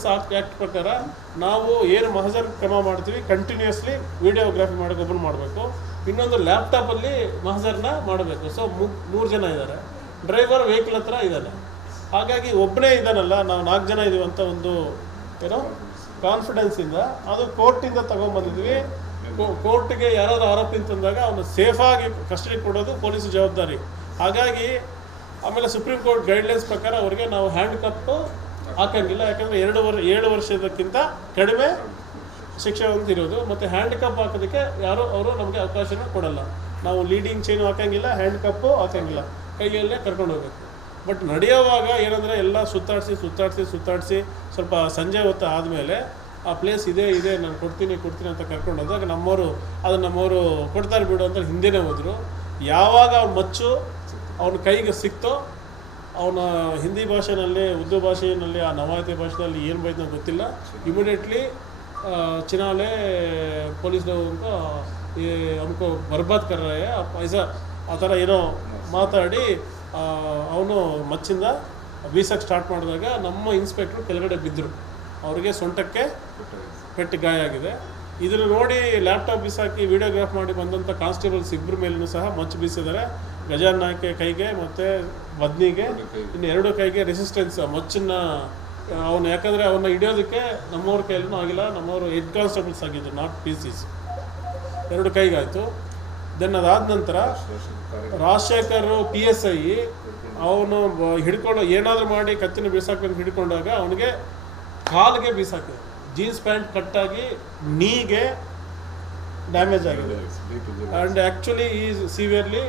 Defence act ಪ್ರಕಾರ ನಾವು ಏನು ಮಹಜರ್ ಕ್ರಮ ಮಾಡ್ತೀವಿ ಕಂಟಿನ್ಯೂಸ್ಲಿ ವಿಡಿಯೋಗ್ರಾಫಿ ಮಾಡೋಕೆ ಒಬ್ಬರು ಮಾಡಬೇಕು, ಇನ್ನೊಂದು ಲ್ಯಾಪ್ಟಾಪಲ್ಲಿ ಮಹಜರ್ನ ಮಾಡಬೇಕು. ಸೊ 3 ಜನ ಇದ್ದಾರೆ, ಡ್ರೈವರ್ ವೆಹಿಕಲ್ ಹತ್ರ ಇದ್ದಾನೆ. ಹಾಗಾಗಿ ಒಬ್ಬನೇ ಇದ್ದಾನಲ್ಲ, ನಾವು 4 ಜನ ಇದೀವಿ ಅಂತ ಒಂದು ಏನೋ ಕಾನ್ಫಿಡೆನ್ಸಿಂದ ಅದು ಕೋರ್ಟಿಂದ ತೊಗೊಂಬಂದಿದ್ವಿ. ಕೋರ್ಟ್ಗೆ ಯಾರಾದರೂ ಆರೋಪಿ ಅಂತಂದಾಗ ಅವನು ಸೇಫಾಗಿ ಕಸ್ಟಡಿ ಕೊಡೋದು ಪೊಲೀಸ್ ಜವಾಬ್ದಾರಿ. ಹಾಗಾಗಿ ಆಮೇಲೆ ಸುಪ್ರೀಂ ಕೋರ್ಟ್ ಗೈಡ್ಲೈನ್ಸ್ ಪ್ರಕಾರ ಅವ್ರಿಗೆ ನಾವು ಹ್ಯಾಂಡ್ ಕಪ್ ಹಾಕಂಗಿಲ್ಲ, ಯಾಕಂದರೆ 7 ವರ್ಷದಕ್ಕಿಂತ ಕಡಿಮೆ ಶಿಕ್ಷೆ ಹೊಂದಿರೋದು. ಮತ್ತು ಹ್ಯಾಂಡ್ ಕಪ್ ಹಾಕೋದಕ್ಕೆ ಅವರು ನಮಗೆ ಅವಕಾಶನ ಕೊಡಲ್ಲ. ನಾವು ಲೀಡಿಂಗ್ ಚೈನು ಹಾಕಂಗಿಲ್ಲ, ಹ್ಯಾಂಡ್ ಕಪ್ಪು ಹಾಕಂಗಿಲ್ಲ, ಕೈಯಲ್ಲೇ ಕರ್ಕೊಂಡು ಹೋಗ್ಬೇಕು. ಬಟ್ ನಡೆಯೋವಾಗ ಏನಂದರೆ ಎಲ್ಲ ಸುತ್ತಾಡಿಸಿ ಸ್ವಲ್ಪ ಸಂಜೆ ಹೊತ್ತು ಆದಮೇಲೆ ಆ ಪ್ಲೇಸ್ ಇದೆ ನಾನು ಕೊಡ್ತೀನಿ ಅಂತ ಕರ್ಕೊಂಡು ಹೋದಾಗ ನಮ್ಮವರು ಕೊಡ್ತಾರೆ ಬಿಡು ಅಂತ ಹಿಂದೆನೇ ಹೋದರು. ಯಾವಾಗ ಅವ್ನ ಮಚ್ಚು ಅವನ ಕೈಗೆ ಸಿಕ್ತೋ, ಅವನ ಹಿಂದಿ ಭಾಷೆಯಲ್ಲಿ, ಉರ್ದು ಭಾಷೆಯಲ್ಲಿ, ಆ ನವಾಯತಿ ಭಾಷೆಯಲ್ಲಿ ಏನು ಬೈತ ಗೊತ್ತಿಲ್ಲ, ಇಮಿಡಿಯೇಟ್ಲಿ ಚಿನಾಲೆ ಪೊಲೀಸ್ ಲೋಗೋ हमको ಬರ್ಬಾದ್ ಕರ್ ರಹೆ ಐಸಾ ಆ ಥರ ಏನೋ ಮಾತಾಡಿ ಅವನು ಮಚ್ಚಿಂದ ಬೀಸಕ್ಕೆ ಸ್ಟಾರ್ಟ್ ಮಾಡಿದಾಗ ನಮ್ಮ ಇನ್ಸ್ಪೆಕ್ಟ್ರು ಕೆಳಗಡೆ ಬಿದ್ದರು. ಅವ್ರಿಗೆ ಸೊಂಟಕ್ಕೆ ಪೆಟ್ಟು ಗಾಯ ಆಗಿದೆ. ಇದನ್ನು ನೋಡಿ ಲ್ಯಾಪ್ಟಾಪ್ ಬೀಸಾಕಿ ವಿಡಿಯೋಗ್ರಾಫ್ ಮಾಡಿ ಬಂದಂಥ ಕಾನ್ಸ್ಟೇಬಲ್ಸ್ 2 ಮೇಲೂ ಸಹ ಮಚ್ಚು ಬೀಸಿದ್ದಾರೆ. ಗಜಾನ್ ನಾಯ್ಕೆ ಕೈಗೆ ಮತ್ತು ಬದ್ನಿಗೆ, ಇನ್ನು 2 ಕೈಗೆ ರೆಸಿಸ್ಟೆನ್ಸ್ ಮಚ್ಚನ್ನು ಅವನು, ಯಾಕಂದರೆ ಅವನ್ನ ಹಿಡಿಯೋದಕ್ಕೆ ನಮ್ಮವ್ರ ಕೈಯಲ್ಲೂ ಆಗಿಲ್ಲ, ನಮ್ಮವರು ಹೆಡ್ ಕಾನ್ಸ್ಟೇಬಲ್ಸ್ ಆಗಿದ್ದು, ನಾಟ್ PCs. 2 ಕೈಗಾಯಿತು. ದೆನ್ ಅದಾದ ನಂತರ ರಾಜಶೇಖರ್ PSI ಅವನು ಹಿಡ್ಕೊಂಡು ಏನಾದರೂ ಮಾಡಿ ಕತ್ತಿನ ಬೀಸಾಕೊಂಡು ಹಿಡ್ಕೊಂಡಾಗ ಅವನಿಗೆ ಕಾಲಿಗೆ ಬೀಸಾಕಿದೆ. ಜೀನ್ಸ್ ಪ್ಯಾಂಟ್ ಕಟ್ಟಾಗಿ ನೀಗೆ ಡ್ಯಾಮೇಜ್ ಆಗಿದೆ. And actually is severely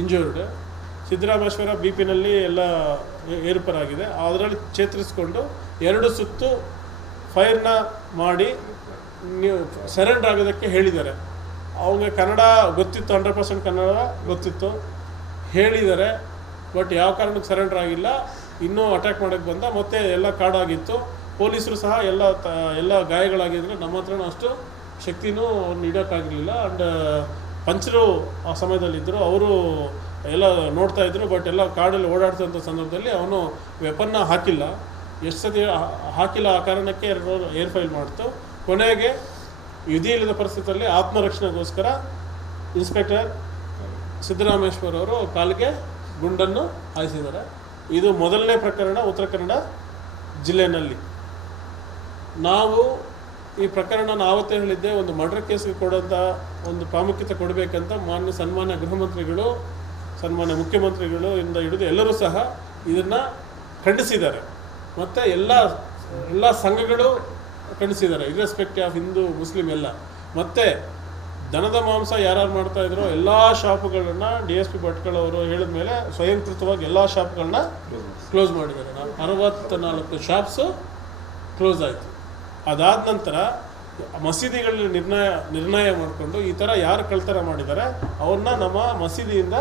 injured. Siddarameshwara BP ಎಲ್ಲ ಏರ್ಪರಾಗಿದೆ. ಅದರಲ್ಲಿ ಚೇತರಿಸ್ಕೊಂಡು 2 ಸುತ್ತು ಫೈರ್ನ ಮಾಡಿ ನೀವು ಸರೆಂಡರ್ ಆಗೋದಕ್ಕೆ ಹೇಳಿದ್ದಾರೆ. ಅವ್ನಿಗೆ ಕನ್ನಡ ಗೊತ್ತಿತ್ತು, 100% ಕನ್ನಡ ಗೊತ್ತಿತ್ತು, ಹೇಳಿದ್ದಾರೆ. ಬಟ್ ಯಾವ ಕಾರಣಕ್ಕೆ ಸರೆಂಡರ್ ಆಗಿಲ್ಲ, ಇನ್ನೂ ಅಟ್ಯಾಕ್ ಮಾಡೋಕ್ಕೆ ಬಂದ. ಮತ್ತು ಎಲ್ಲ ಕಾಡಾಗಿತ್ತು. ಪೊಲೀಸರು ಸಹ ಎಲ್ಲ ಗಾಯಗಳಾಗಿದ್ದರೆ ನಮ್ಮ ಹತ್ರನೂ ಅಷ್ಟು ಶಕ್ತಿನೂ ಅವ್ನು ಹಿಡಿಯೋಕ್ಕಾಗಿರಲಿಲ್ಲ. ಆ್ಯಂಡ್ ಪಂಚರು ಆ ಸಮಯದಲ್ಲಿದ್ದರು, ಅವರು ಎಲ್ಲ ನೋಡ್ತಾಯಿದ್ರು. ಬಟ್ ಎಲ್ಲ ಕಾಡಲ್ಲಿ ಓಡಾಡ್ತಂಥ ಸಂದರ್ಭದಲ್ಲಿ ಅವನು ವೆಪನ್ನ ಹಾಕಿಲ್ಲ. ಎಷ್ಟು ಸತಿ ಹಾಕಿಲ್ಲ, ಆ ಕಾರಣಕ್ಕೆ ಏರ್ ಫೈಲ್ ಮಾಡ್ತು. ಕೊನೆಗೆ ವಿಧಿ ಇಲ್ಲದ ಪರಿಸ್ಥಿತಿಯಲ್ಲಿ ಆತ್ಮರಕ್ಷಣೆಗೋಸ್ಕರ ಇನ್ಸ್ಪೆಕ್ಟರ್ ಸಿದ್ದರಾಮೇಶ್ವರ್ ಅವರು ಕಾಲಿಗೆ ಗುಂಡನ್ನು ಹಾಯಿಸಿದ್ದಾರೆ. ಇದು ಮೊದಲನೇ ಪ್ರಕರಣ ಉತ್ತರ ಕನ್ನಡ ಜಿಲ್ಲೆಯಲ್ಲಿ. ನಾವು ಈ ಪ್ರಕರಣ ಆವತ್ತೇ ಹೇಳಿದ್ದೆ, ಒಂದು ಮರ್ಡರ್ ಕೇಸ್ಗೆ ಕೊಡೋಂಥ ಒಂದು ಪ್ರಾಮುಖ್ಯತೆ ಕೊಡಬೇಕಂತ ಸನ್ಮಾನ್ಯ ಗೃಹ ಮಂತ್ರಿಗಳು, ಸನ್ಮಾನ್ಯ ಮುಖ್ಯಮಂತ್ರಿಗಳು ಇಂದ ಹಿಡಿದು ಎಲ್ಲರೂ ಸಹ ಇದನ್ನು ಖಂಡಿಸಿದ್ದಾರೆ. ಮತ್ತು ಎಲ್ಲ ಸಂಘಗಳು ಖಂಡಿಸಿದ್ದಾರೆ, ಇರ್ರೆಸ್ಪೆಕ್ಟಿವ್ ಆಫ್ ಹಿಂದೂ ಮುಸ್ಲಿಂ ಎಲ್ಲ. ಮತ್ತು ದನದ ಮಾಂಸ ಯಾರು ಮಾಡ್ತಾಯಿದ್ರು ಎಲ್ಲ ಶಾಪ್ಗಳನ್ನು DSP ಭಟ್ಕಳವರು ಹೇಳಿದ ಮೇಲೆ ಸ್ವಯಂಕೃತವಾಗಿ ಎಲ್ಲ ಶಾಪ್ಗಳನ್ನ ಕ್ಲೋಸ್ ಮಾಡಿದ್ದಾರೆ. 64 ಶಾಪ್ಸು ಕ್ಲೋಸ್ ಆಯಿತು. ಅದಾದ ನಂತರ ಮಸೀದಿಗಳಲ್ಲಿ ನಿರ್ಣಯ ಮಾಡಿಕೊಂಡು ಈ ಥರ ಯಾರು ಕಳ್ತನ ಮಾಡಿದ್ದಾರೆ ಅವ್ರನ್ನ ನಮ್ಮ ಮಸೀದಿಯಿಂದ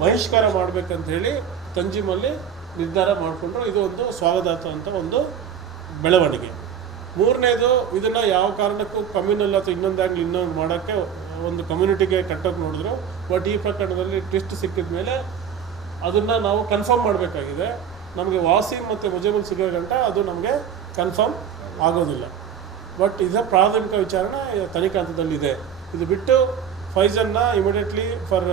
ಬಹಿಷ್ಕಾರ ಮಾಡಬೇಕಂತ ಹೇಳಿ ತಂಜೀಮಲ್ಲಿ ನಿರ್ಧಾರ ಮಾಡಿಕೊಂಡ್ರು. ಇದು ಒಂದು ಸ್ವಾಗತಾರ್ಹ ಅಂತ ಒಂದು ಬೆಳವಣಿಗೆ. ಮೂರನೇದು, ಇದನ್ನು ಯಾವ ಕಾರಣಕ್ಕೂ ಕಮ್ಯುನಲ್ ಅಥವಾ ಇನ್ನೊಂದು ಮಾಡೋಕ್ಕೆ ಒಂದು ಕಮ್ಯುನಿಟಿಗೆ ಕಟ್ಟೋಕೆ ನೋಡಿದ್ರು. ಬಟ್ ಈ ಪ್ರಕರಣದಲ್ಲಿ ಟ್ವಿಸ್ಟ್ ಸಿಕ್ಕಿದ ಮೇಲೆ ಅದನ್ನು ನಾವು ಕನ್ಫರ್ಮ್ ಮಾಡಬೇಕಾಗಿದೆ. ನಮಗೆ ವಾಸೀಮ್ ಮತ್ತು ಮುಜಾಮಿಲ್ ಸಿಗೋ ಗಂಟ ಅದು ನಮಗೆ ಕನ್ಫರ್ಮ್ ಆಗೋದಿಲ್ಲ. ಬಟ್ ಇದು ಪ್ರಾಥಮಿಕ ವಿಚಾರಣೆ ತನಿಖಾ ಹಂತದಲ್ಲಿದೆ. ಇದು ಬಿಟ್ಟು ಫೈಜನ್ನ ಇಮಿಡಿಯೇಟ್ಲಿ ಫಾರ್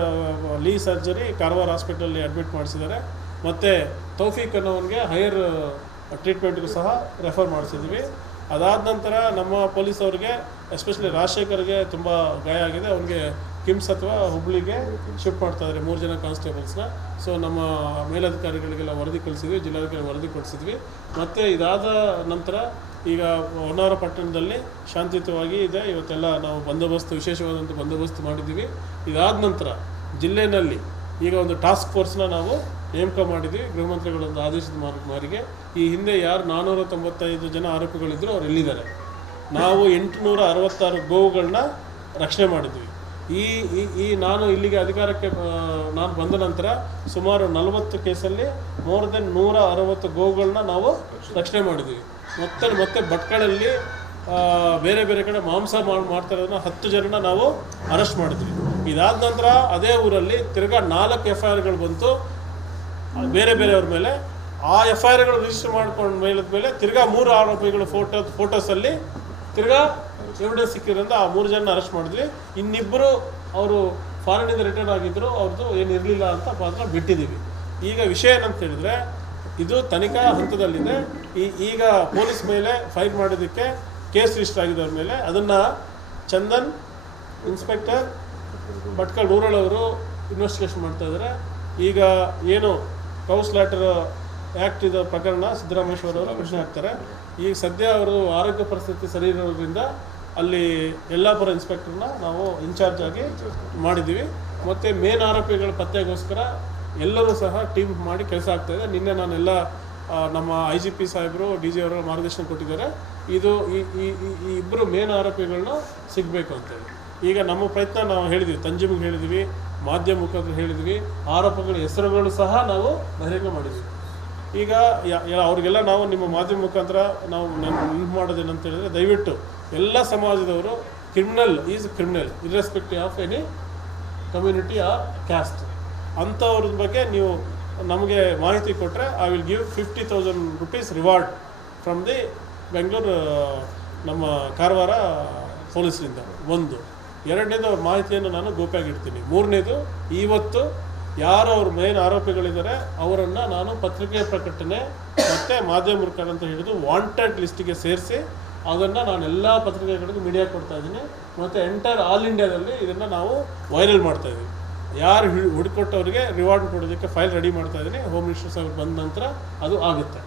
ಲೀ ಸರ್ಜರಿ ಕಾರವಾರ ಹಾಸ್ಪಿಟಲಲ್ಲಿ ಅಡ್ಮಿಟ್ ಮಾಡಿಸಿದ್ದಾರೆ. ಮತ್ತು ತೌಫೀಕ್ ಅನ್ನೋನಿಗೆ ಹೈಯರ್ ಟ್ರೀಟ್ಮೆಂಟ್ಗೂ ಸಹ ರೆಫರ್ ಮಾಡಿಸಿದ್ವಿ. ಅದಾದ ನಂತರ ನಮ್ಮ ಪೊಲೀಸವ್ರಿಗೆ, ಎಸ್ಪೆಷಲಿ ರಾಜಶೇಖರ್ಗೆ ತುಂಬ ಗಾಯ ಆಗಿದೆ. ಅವನಿಗೆ ಕಿಮ್ಸ್ ಅಥವಾ ಹುಬ್ಳಿಗೆ ಶಿಫ್ಟ್ ಮಾಡ್ತಾಯಿದ್ದಾರೆ 3 ಜನ ಕಾನ್ಸ್ಟೇಬಲ್ಸ್ನ. ಸೊ ನಮ್ಮ ಮೇಲಧಿಕಾರಿಗಳಿಗೆಲ್ಲ ವರದಿ ಕಳಿಸಿದ್ವಿ, ಜಿಲ್ಲಾಧಿಕಾರಿ ವರದಿ ಕೊಡಿಸಿದ್ವಿ. ಮತ್ತು ಇದಾದ ನಂತರ ಈಗ ಹೊನ್ನಾವರ ಪಟ್ಟಣದಲ್ಲಿ ಶಾಂತಿಯುತವಾಗಿ ಇದೆ. ಇವತ್ತೆಲ್ಲ ನಾವು ವಿಶೇಷವಾದಂಥ ಬಂದೋಬಸ್ತ್ ಮಾಡಿದ್ದೀವಿ. ಇದಾದ ನಂತರ ಜಿಲ್ಲೆಯಲ್ಲಿ ಈಗ ಒಂದು ಟಾಸ್ಕ್ ಫೋರ್ಸ್ನ ನಾವು ನೇಮಕ ಮಾಡಿದ್ವಿ, ಗೃಹ ಮಂತ್ರಿಗಳೊಂದು ಆದೇಶದ ಮಾರಿಗೆ. ಈ ಹಿಂದೆ ಯಾರು 495 ಜನ ಆರೋಪಿಗಳಿದ್ದರು ಅವ್ರು ಎಲ್ಲಿದ್ದಾರೆ. ನಾವು 866 ಗೋವುಗಳನ್ನ ರಕ್ಷಣೆ ಮಾಡಿದ್ವಿ. ನಾನು ಇಲ್ಲಿಗೆ ಅಧಿಕಾರಕ್ಕೆ ನಾನು ಬಂದ ನಂತರ ಸುಮಾರು 40 ಕೇಸಲ್ಲಿ ಮೋರ್ ದೆನ್ 160 ಗೋವುಗಳನ್ನ ನಾವು ರಕ್ಷಣೆ ಮಾಡಿದ್ವಿ. ಮತ್ತೆ ಭಟ್ಕಳಲ್ಲಿ ಬೇರೆ ಕಡೆ ಮಾಂಸ ಮಾಡ್ತಾರೋದನ್ನ 10 ಜನನ ನಾವು ಅರೆಸ್ಟ್ ಮಾಡಿದ್ವಿ. ಇದಾದ ನಂತರ ಅದೇ ಊರಲ್ಲಿ ತಿರ್ಗಾ 4 FIRಗಳು ಬಂತು ಬೇರೆಯವ್ರ ಮೇಲೆ. ಆ FIRಗಳು ರಿಜಿಸ್ಟರ್ ಮಾಡ್ಕೊಂಡು ಮೇಲೆ ತಿರ್ಗಾ 3 ಆರೋಪಿಗಳು ಫೋಟೋಸಲ್ಲಿ ತಿರ್ಗಾ ಎವಿಡೆನ್ಸ್ ಸಿಕ್ಕಿರೋದ್ರಿಂದ ಆ 3 ಜನ ಅರೆಸ್ಟ್ ಮಾಡಿದ್ವಿ. ಇನ್ನಿಬ್ಬರು ಅವರು ಫಾರಿನಿಂದ ರಿಟರ್ನ್ ಆಗಿದ್ದರು, ಅವ್ರದ್ದು ಏನಿರಲಿಲ್ಲ ಅಂತ ಮಾತ್ರ ಬಿಟ್ಟಿದ್ದೀವಿ. ಈಗ ವಿಷಯ ಏನಂತ ಹೇಳಿದ್ರೆ ಇದು ತನಿಖಾ ಹಂತದಲ್ಲಿದೆ. ಈಗ ಪೊಲೀಸ್ ಮೇಲೆ ಫೈಲ್ ಮಾಡೋದಕ್ಕೆ ಕೇಸ್ ರಿಜಿಸ್ಟರ್ ಆಗಿದ್ದವ್ರ ಮೇಲೆ ಅದನ್ನು ಚಂದನ್ ಇನ್ಸ್ಪೆಕ್ಟರ್ ಭಟ್ಕಳ ರೂರಲ್ ಅವರು ಇನ್ವೆಸ್ಟಿಗೇಷನ್ ಮಾಡ್ತಾ ಇದ್ದಾರೆ. ಈಗ ಏನು ಕೌಸ್ಲಾಟರ್ ಆ್ಯಕ್ಟ್ ಇದ್ದ ಪ್ರಕರಣ ಸಿದ್ದರಾಮೇಶ್ವರ ಅವರು ಪ್ರಶ್ನೆ ಹಾಕ್ತಾರೆ. ಈಗ ಸದ್ಯ ಅವರು ಆರೋಗ್ಯ ಪರಿಸ್ಥಿತಿ ಸರಿ ಇರೋದ್ರಿಂದ ಅಲ್ಲಿ ಯಲ್ಲಾಪುರ ಇನ್ಸ್ಪೆಕ್ಟರ್ನ ನಾವು ಇನ್ಚಾರ್ಜ್ ಆಗಿ ಮಾಡಿದ್ದೀವಿ. ಮತ್ತು ಮೇನ್ ಆರೋಪಿಗಳ ಪತ್ತೆಗೋಸ್ಕರ ಎಲ್ಲರೂ ಸಹ ಟೀಮ್ ಮಾಡಿ ಕೆಲಸ ಆಗ್ತಾಯಿದೆ. ನಿನ್ನೆ ನಾನೆಲ್ಲ ನಮ್ಮ IGP ಸಾಹೇಬರು DG ಅವರ ಮಾರ್ಗದರ್ಶನ ಕೊಟ್ಟಿದ್ದಾರೆ. ಇದು ಈ ಇಬ್ಬರು ಮೇನ್ ಆರೋಪಿಗಳನ್ನ ಸಿಗಬೇಕು ಅಂತೇಳಿ ಈಗ ನಮ್ಮ ಪ್ರಯತ್ನ ನಾವು ಹೇಳಿದ್ವಿ, ತಂಜೀಮ್ಗೆ ಹೇಳಿದ್ವಿ, ಮಾಧ್ಯಮ ಮುಖಾಂತರ ಹೇಳಿದ್ವಿ, ಆರೋಪಗಳ ಹೆಸರುಗಳು ಸಹ ನಾವು ಬಹಿರಂಗ ಮಾಡಿದ್ವಿ. ಈಗ ಅವ್ರಿಗೆಲ್ಲ ನಾವು ನಿಮ್ಮ ಮಾಧ್ಯಮ ಮುಖಾಂತರ ನಾವು ಇದು ಮಾಡೋದೇನಂತ ಹೇಳಿದ್ರೆ ದಯವಿಟ್ಟು ಎಲ್ಲ ಸಮಾಜದವರು criminal irrespective of any community or caste ಅಂಥವ್ರ ಬಗ್ಗೆ ನೀವು ನಮಗೆ ಮಾಹಿತಿ ಕೊಟ್ಟರೆ I will give 50,000 rupees reward from the Bengaluru ನಮ್ಮ ಕಾರವಾರ ಪೊಲೀಸರಿಂದ. ಒಂದು ಎರಡನೇದು ಅವ್ರ ಮಾಹಿತಿಯನ್ನು ನಾನು ಗೋಪ್ಯಾಗಿಡ್ತೀನಿ. ಮೂರನೇದು ಇವತ್ತು ಯಾರು ಅವ್ರ ಮೇನ್ ಆರೋಪಿಗಳಿದ್ದಾರೆ ಅವರನ್ನು ನಾನು ಪತ್ರಿಕೆ ಪ್ರಕಟಣೆ ಮತ್ತು ಮಾಧ್ಯಮ ಮುಖಾಂತರ ಹಿಡಿದು ವಾಂಟೆಡ್ ಲಿಸ್ಟಿಗೆ ಸೇರಿಸಿ ಅದನ್ನು ನಾನು ಎಲ್ಲ ಪತ್ರಿಕೆಗಳಿಗೂ ಮೀಡಿಯಾ ಕೊಡ್ತಾ ಇದ್ದೀನಿ. ಮತ್ತು ಎಂಟೈರ್ ಆಲ್ ಇಂಡಿಯಾದಲ್ಲಿ ಇದನ್ನು ನಾವು ವೈರಲ್ ಮಾಡ್ತಾಯಿದ್ದೀವಿ. ಯಾರು ಹುಡುಕೊಟ್ಟವರಿಗೆ ರಿವಾರ್ಡ್ ಕೊಡೋದಕ್ಕೆ ಫೈಲ್ ರೆಡಿ ಮಾಡ್ತಾ ಇದ್ದೀನಿ. ಹೋಮ್ ಮಿನಿಸ್ಟರ್ ಸಾಹೇಬ್ ಬಂದ ನಂತರ ಅದು ಆಗುತ್ತೆ.